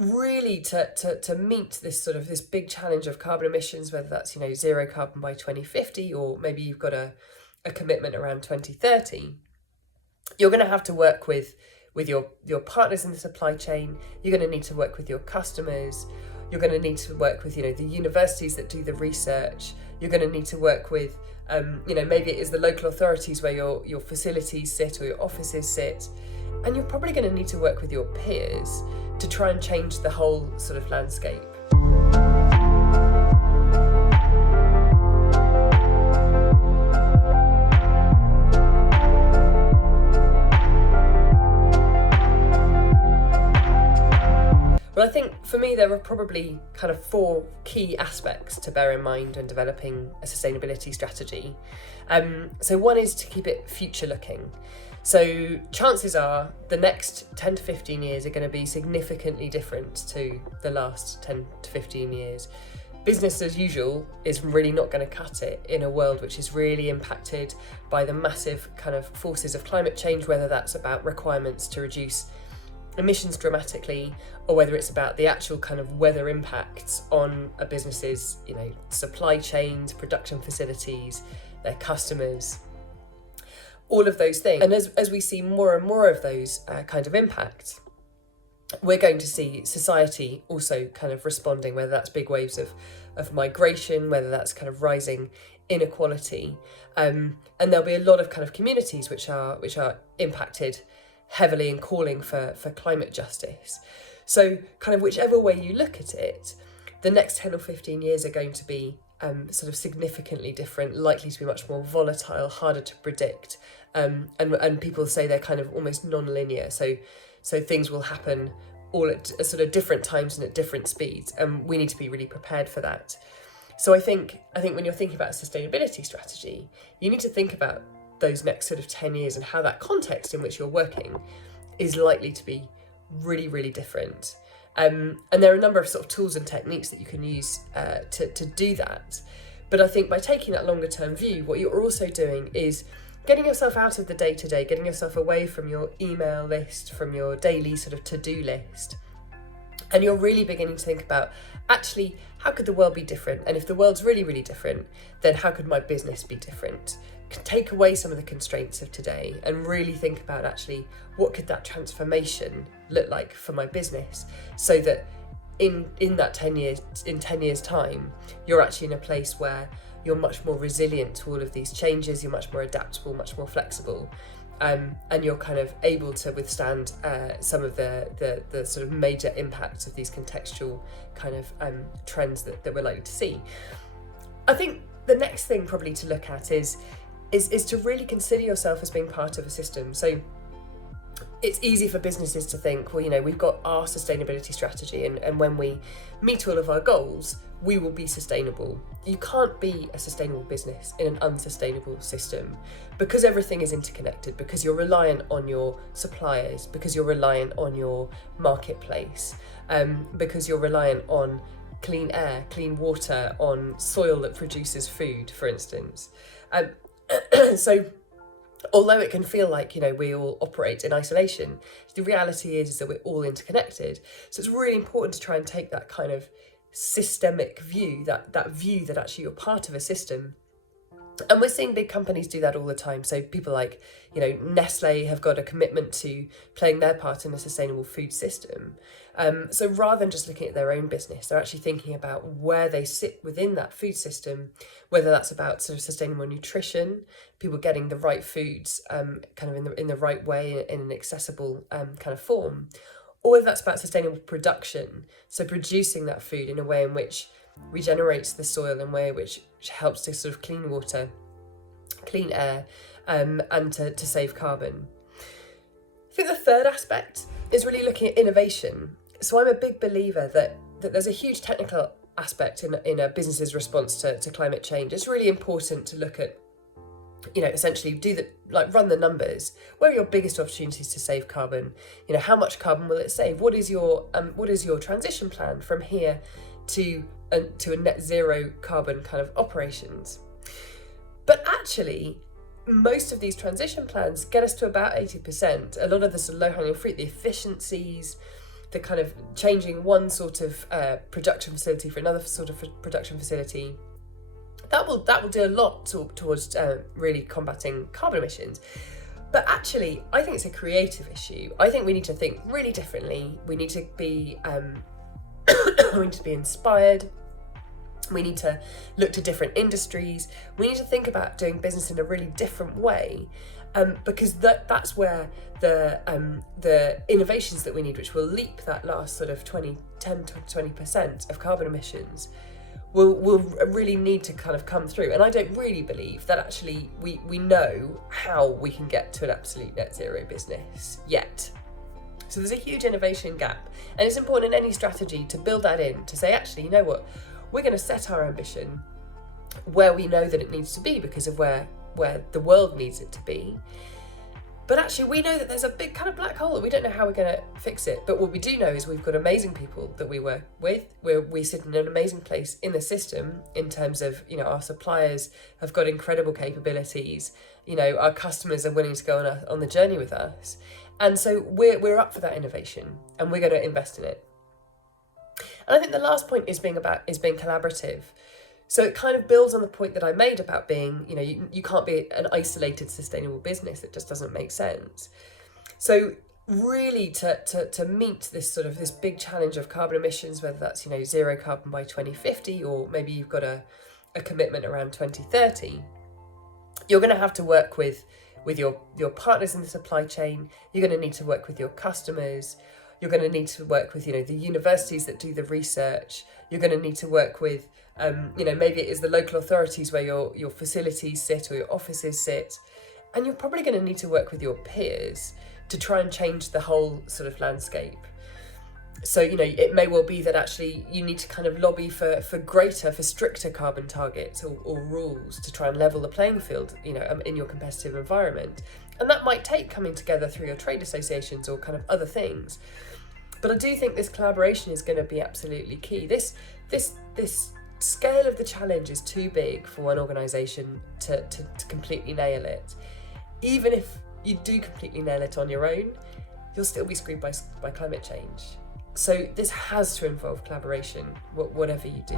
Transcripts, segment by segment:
really to meet this big challenge of carbon emissions, whether that's, zero carbon by 2050, or maybe you've got a commitment around 2030, you're going to have to work with your partners in the supply chain. You're going to need to work with your customers. You're going to need to work with, the universities that do the research. You're going to need to work with, maybe it is the local authorities where your facilities sit or your offices sit. And you're probably going to need to work with your peers to try and change the whole sort of landscape. Well, I think for me, there are probably kind of 4 key aspects to bear in mind when developing a sustainability strategy. So one is to keep it future looking. So chances are the next 10 to 15 years are going to be significantly different to the last 10 to 15 years. Business as usual is really not going to cut it in a world which is really impacted by the massive kind of forces of climate change, whether that's about requirements to reduce emissions dramatically, or whether it's about the actual kind of weather impacts on a business's, supply chains, production facilities, their customers, all of those things. And as we see more and more of those kind of impacts, we're going to see society also kind of responding, whether that's big waves of migration, whether that's kind of rising inequality. And there'll be a lot of kind of communities which are impacted heavily and calling for climate justice. So kind of whichever way you look at it, the next 10 or 15 years are going to be sort of significantly different, likely to be much more volatile, harder to predict. And people say they're kind of almost non-linear. So things will happen all at sort of different times and at different speeds. And we need to be really prepared for that. So I think when you're thinking about a sustainability strategy, you need to think about those next sort of 10 years and how that context in which you're working is likely to be really, really different. And there are a number of sort of tools and techniques that you can use to do that. But I think by taking that longer term view, what you're also doing is getting yourself out of the day-to-day, getting yourself away from your email list, from your daily sort of to-do list. And you're really beginning to think about, actually, how could the world be different? And if the world's really, really different, then how could my business be different? Take away some of the constraints of today and really think about, actually, what could that transformation look like for my business, so that in 10 years time, you're actually in a place where you're much more resilient to all of these changes, you're much more adaptable, much more flexible, and you're kind of able to withstand some of the sort of major impacts of these contextual kind of trends that we're likely to see. I think the next thing probably to look at is to really consider yourself as being part of a system. So it's easy for businesses to think, well, we've got our sustainability strategy, and when we meet all of our goals, we will be sustainable. You can't be a sustainable business in an unsustainable system, because everything is interconnected, because you're reliant on your suppliers, because you're reliant on your marketplace, because you're reliant on clean air, clean water, on soil that produces food, for instance. So although it can feel like, we all operate in isolation, the reality is that we're all interconnected. So it's really important to try and take that kind of systemic view, that view that actually you're part of a system. And we're seeing big companies do that all the time. So people like, Nestle have got a commitment to playing their part in a sustainable food system. So rather than just looking at their own business, they're actually thinking about where they sit within that food system, whether that's about sort of sustainable nutrition, people getting the right foods kind of in the right way, in an accessible kind of form, or whether that's about sustainable production, so producing that food in a way in which regenerates the soil, in a way which helps to sort of clean water, clean air, and to save carbon. I think the third aspect is really looking at innovation. So I'm a big believer that there's a huge technical aspect in a business's response to climate change. It's really important to look at, essentially run the numbers. Where are your biggest opportunities to save carbon? How much carbon will it save? What is your transition plan from here to a net zero carbon kind of operations? But actually, most of these transition plans get us to about 80%. A lot of the sort of low-hanging fruit, the efficiencies, the kind of changing one sort of production facility for another sort of production facility, that will do a lot towards really combating carbon emissions. But actually, I think it's a creative issue. I think we need to think really differently. We need to be we need to be inspired. We need to look to different industries. We need to think about doing business in a really different way, because that's where the innovations that we need, which will leap that last sort of 10 to 20% of carbon emissions, will really need to kind of come through. And I don't really believe that actually we know how we can get to an absolute net zero business yet. So there's a huge innovation gap, and it's important in any strategy to build that in, to say, actually, you know what, we're going to set our ambition where we know that it needs to be because of where the world needs it to be. But actually, we know that there's a big kind of black hole that we don't know how we're going to fix it. But what we do know is we've got amazing people that we work with. We sit in an amazing place in the system in terms of, you know, our suppliers have got incredible capabilities. You know, our customers are willing to go on the journey with us. And so we're up for that innovation, and we're going to invest in it. And I think the last point is being collaborative. So it kind of builds on the point that I made about being, you know, you can't be an isolated sustainable business. It just doesn't make sense. So really to meet this big challenge of carbon emissions, whether that's, you know, zero carbon by 2050, or maybe you've got a commitment around 2030, you're going to have to work with your partners in the supply chain. You're going to need to work with your customers. You're going to need to work with, you know, the universities that do the research. You're going to need to work with, you know, maybe it is the local authorities where your facilities sit or your offices sit. And you're probably going to need to work with your peers to try and change the whole sort of landscape. So, you know, it may well be that actually you need to kind of lobby for stricter carbon targets or rules to try and level the playing field, you know, in your competitive environment. And that might take coming together through your trade associations or kind of other things. But I do think this collaboration is going to be absolutely key. This scale of the challenge is too big for one organisation to completely nail it. Even if you do completely nail it on your own, you'll still be screwed by climate change. So this has to involve collaboration, whatever you do.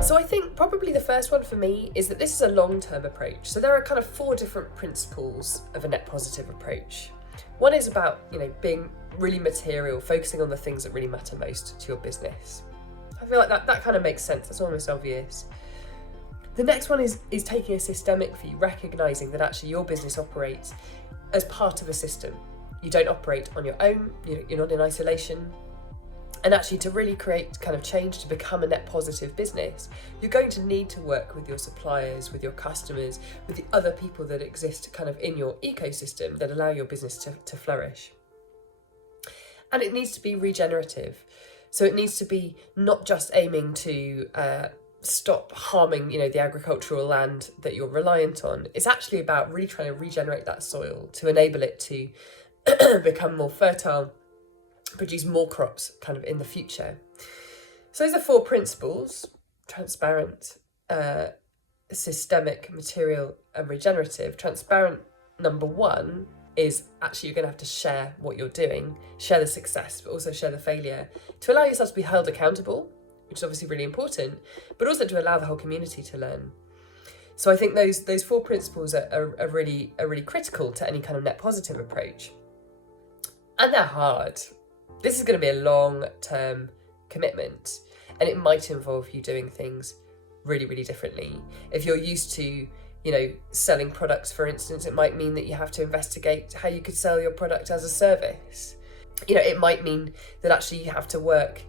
So I think probably the first one for me is that this is a long-term approach. So there are kind of 4 different principles of a net positive approach. One is about, you know, being really material, focusing on the things that really matter most to your business. I feel like that kind of makes sense. That's almost obvious. The next one is taking a systemic view, recognising that actually your business operates as part of a system. You don't operate on your own, you're not in isolation. And actually to really create kind of change, to become a net positive business, you're going to need to work with your suppliers, with your customers, with the other people that exist kind of in your ecosystem that allow your business to flourish. And it needs to be regenerative. So it needs to be not just aiming to stop harming, you know, the agricultural land that you're reliant on. It's actually about really trying to regenerate that soil to enable it to become more fertile, produce more crops kind of in the future. So those are 4 principles: transparent, systemic, material, and regenerative. Transparent, number 1, is actually you're going to have to share what you're doing, share the success, but also share the failure, to allow yourself to be held accountable, which is obviously really important, but also to allow the whole community to learn. So I think those 4 principles are really critical to any kind of net positive approach. And they're hard. This is going to be a long-term commitment, and it might involve you doing things really, really differently. If you're used to, you know, selling products, for instance, it might mean that you have to investigate how you could sell your product as a service. You know, it might mean that actually you have to work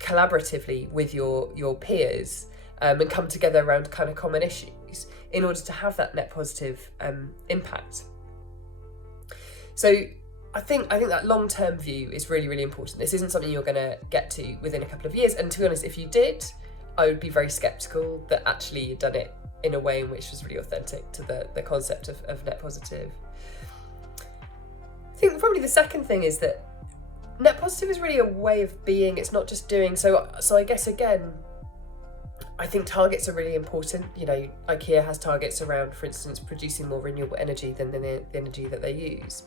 collaboratively with your peers and come together around kind of common issues in order to have that net positive impact. So I think that long-term view is really, really important. This isn't something you're going to get to within a couple of years. And to be honest, if you did, I would be very sceptical that actually you'd done it in a way in which was really authentic to the concept of net positive. I think probably the second thing is that net positive is really a way of being. It's not just doing. So I guess, again, I think targets are really important. IKEA has targets around, for instance, producing more renewable energy than the energy that they use,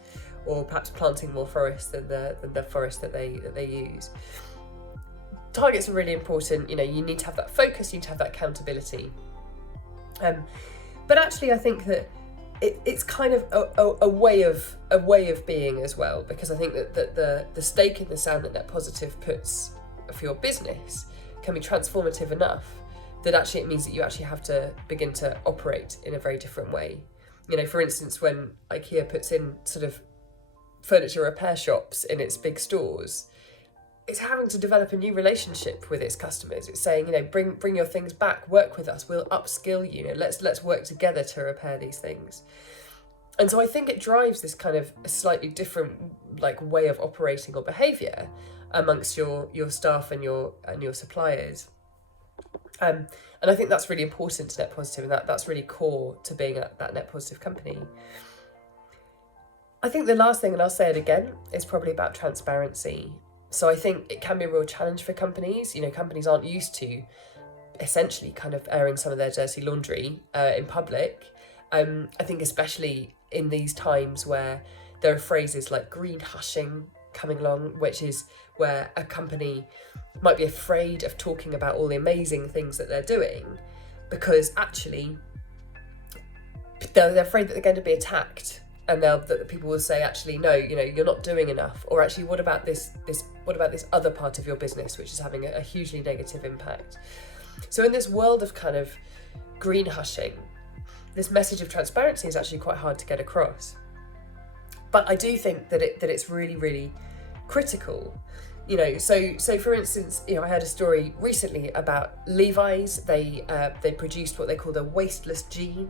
or perhaps planting more forests than the forest that they use. Targets are really important. You need to have that focus, you need to have that accountability. But actually, I think that it's kind of a way of being as well, because I think that the stake in the sand that Net Positive puts for your business can be transformative enough that actually it means that you actually have to begin to operate in a very different way. For instance, when IKEA puts in sort of furniture repair shops in its big stores, it's having to develop a new relationship with its customers. It's saying, bring your things back, work with us, we'll upskill you, let's work together to repair these things. And so I think it drives this kind of a slightly different way of operating or behaviour amongst your staff and your suppliers. And I think that's really important to Net Positive, and that's really core to being that Net Positive company. I think the last thing, and I'll say it again, is probably about transparency. So I think it can be a real challenge for companies. Companies aren't used to essentially kind of airing some of their dirty laundry in public. I think especially in these times where there are phrases like green hushing coming along, which is where a company might be afraid of talking about all the amazing things that they're doing because actually they're afraid that they're going to be attacked. And that people will say, actually, no, you're not doing enough. Or actually, what about this other part of your business, which is having a hugely negative impact? So in this world of kind of green hushing, this message of transparency is actually quite hard to get across. But I do think that it's really, really critical. So for instance, I heard a story recently about Levi's. They produced what they call the wasteless jean.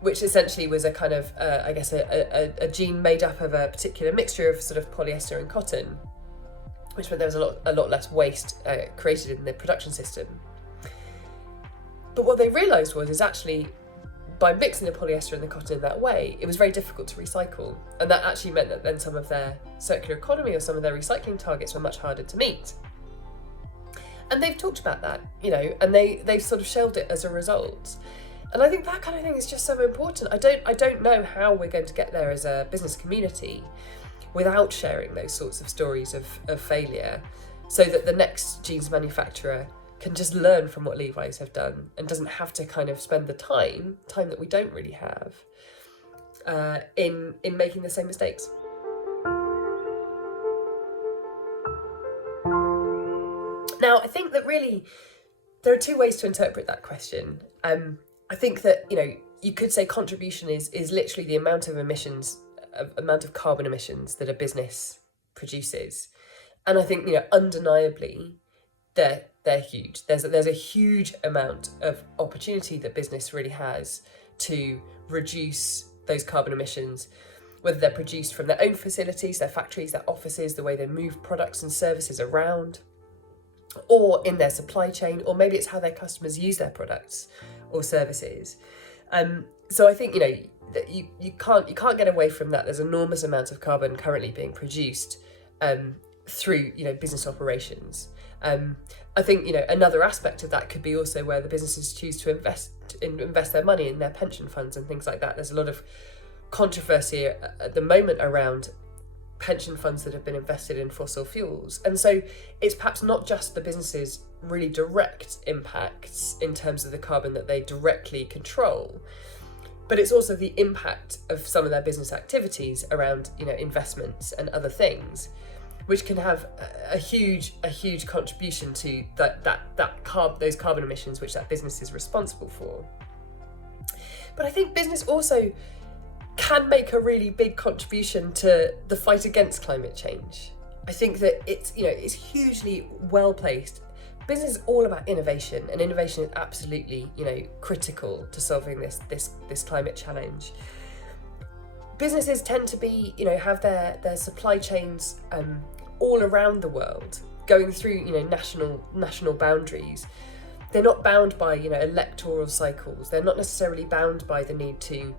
Which essentially was a kind of, a jean made up of a particular mixture of sort of polyester and cotton, which meant there was a lot less waste created in the production system. But what they realised is actually by mixing the polyester and the cotton in that way, it was very difficult to recycle. And that actually meant that then some of their circular economy or some of their recycling targets were much harder to meet. And they've talked about that, and they've sort of shelved it as a result. And I think that kind of thing is just so important. I don't know how we're going to get there as a business community without sharing those sorts of stories of failure, so that the next jeans manufacturer can just learn from what Levi's have done and doesn't have to kind of spend the time that we don't really have in making the same mistakes. Now, I think that really there are two ways to interpret that question. I think that, you could say contribution is literally the amount of carbon emissions that a business produces. And I think, undeniably, they're huge. There's a huge amount of opportunity that business really has to reduce those carbon emissions, whether they're produced from their own facilities, their factories, their offices, the way they move products and services around, or in their supply chain, or maybe it's how their customers use their products or services. So I think that you can't get away from that. There's enormous amounts of carbon currently being produced through business operations. I think another aspect of that could be also where the businesses choose to invest their money in their pension funds and things like that. There's a lot of controversy at the moment around pension funds that have been invested in fossil fuels. And so it's perhaps not just the businesses' really direct impacts in terms of the carbon that they directly control, but it's also the impact of some of their business activities around, investments and other things, which can have a huge contribution to those carbon emissions which that business is responsible for. But I think business also can make a really big contribution to the fight against climate change. I think that it's hugely well placed. Business is all about innovation, and innovation is absolutely critical to solving this climate challenge. Businesses tend to be have their supply chains all around the world, going through national boundaries. They're not bound by electoral cycles. They're not necessarily bound by the need to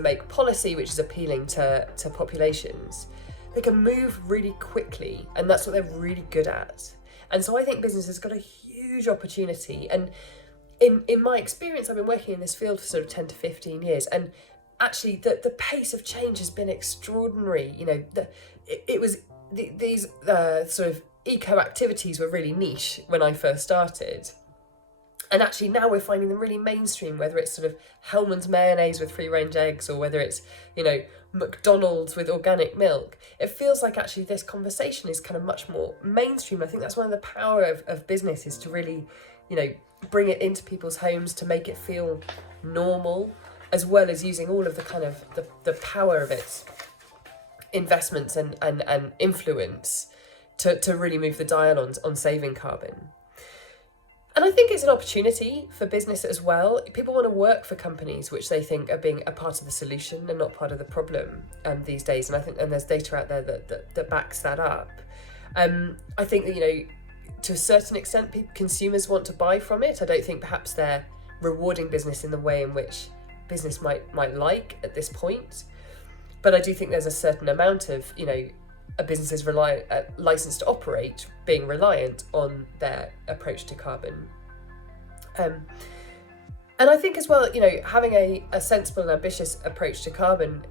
make policy which is appealing to populations. They can move really quickly, and that's what they're really good at. And so I think business has got a huge opportunity. And in my experience, I've been working in this field for sort of 10 to 15 years, and actually the pace of change has been extraordinary. You know, these sort of eco activities were really niche when I first started. And actually now we're finding them really mainstream, whether it's sort of Hellmann's mayonnaise with free range eggs, or whether it's, you know, McDonald's with organic milk. It feels like actually this conversation is kind of much more mainstream. I think that's one of the power of business, is to really, you know, bring it into people's homes, to make it feel normal, as well as using all of the kind of the power of its investments and influence to really move the dial on saving carbon. And I think it's an opportunity for business as well. People want to work for companies which they think are being a part of the solution and not part of the problem these days. And I think, and there's data out there that backs that up. I think that, you know, to a certain extent, consumers want to buy from it. I don't think perhaps they're rewarding business in the way in which business might like at this point. But I do think there's a certain amount of, you know, a business's license to operate being reliant on their approach to carbon. And I think as well, you know, having a sensible and ambitious approach to carbon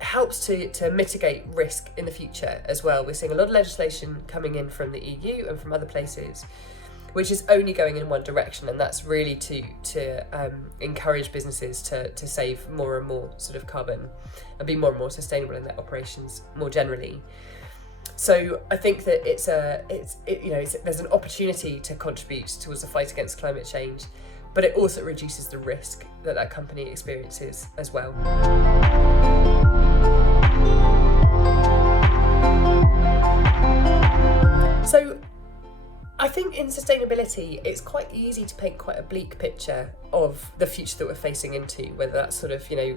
helps to mitigate risk in the future as well. We're seeing a lot of legislation coming in from the EU and from other places, which is only going in one direction, and that's really to encourage businesses to save more and more sort of carbon and be more and more sustainable in their operations more generally. So I think that there's an opportunity to contribute towards the fight against climate change, but it also reduces the risk that company experiences as well. So I think in sustainability, it's quite easy to paint quite a bleak picture of the future that we're facing into, whether that's sort of, you know,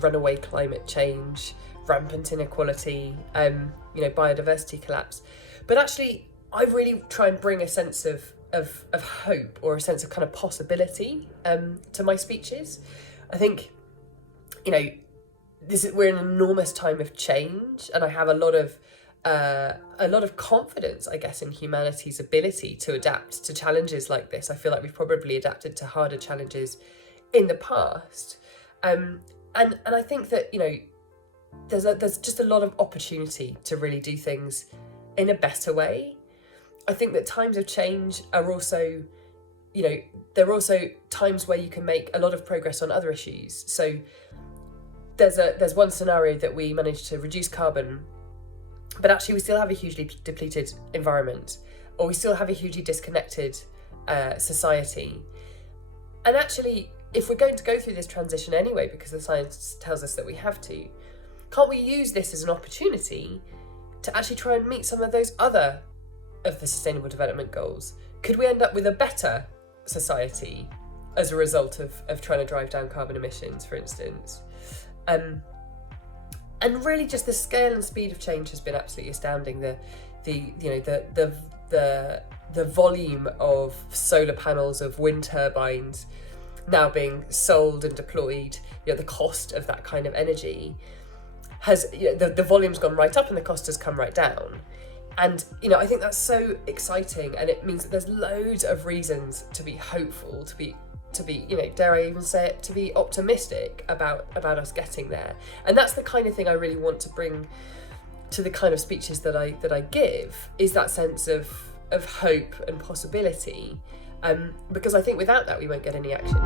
runaway climate change, rampant inequality, biodiversity collapse. But actually, I really try and bring a sense of hope, or a sense of kind of possibility to my speeches. I think, you know, we're in an enormous time of change, and I have a lot of confidence, I guess, in humanity's ability to adapt to challenges like this. I feel like we've probably adapted to harder challenges in the past, and I think that, you know, there's just a lot of opportunity to really do things in a better way. I think that times of change are also, you know, there are also times where you can make a lot of progress on other issues. So there's one scenario that we managed to reduce carbon, but actually we still have a hugely depleted environment, or we still have a hugely disconnected society. And actually, if we're going to go through this transition anyway, because the science tells us that we have to, can't we use this as an opportunity to actually try and meet some of those other of the Sustainable Development Goals? Could we end up with a better society as a result of trying to drive down carbon emissions, for instance? And really, just the scale and speed of change has been absolutely astounding. The volume of solar panels, of wind turbines now being sold and deployed, you know, the cost of that kind of energy has, you know, the volume's gone right up and the cost has come right down. And, you know, I think that's so exciting, and it means that there's loads of reasons to be hopeful, to be, you know, dare I even say it, to be optimistic about us getting there. And that's the kind of thing I really want to bring to the kind of speeches that I give, is that sense of hope and possibility. Because I think without that we won't get any action.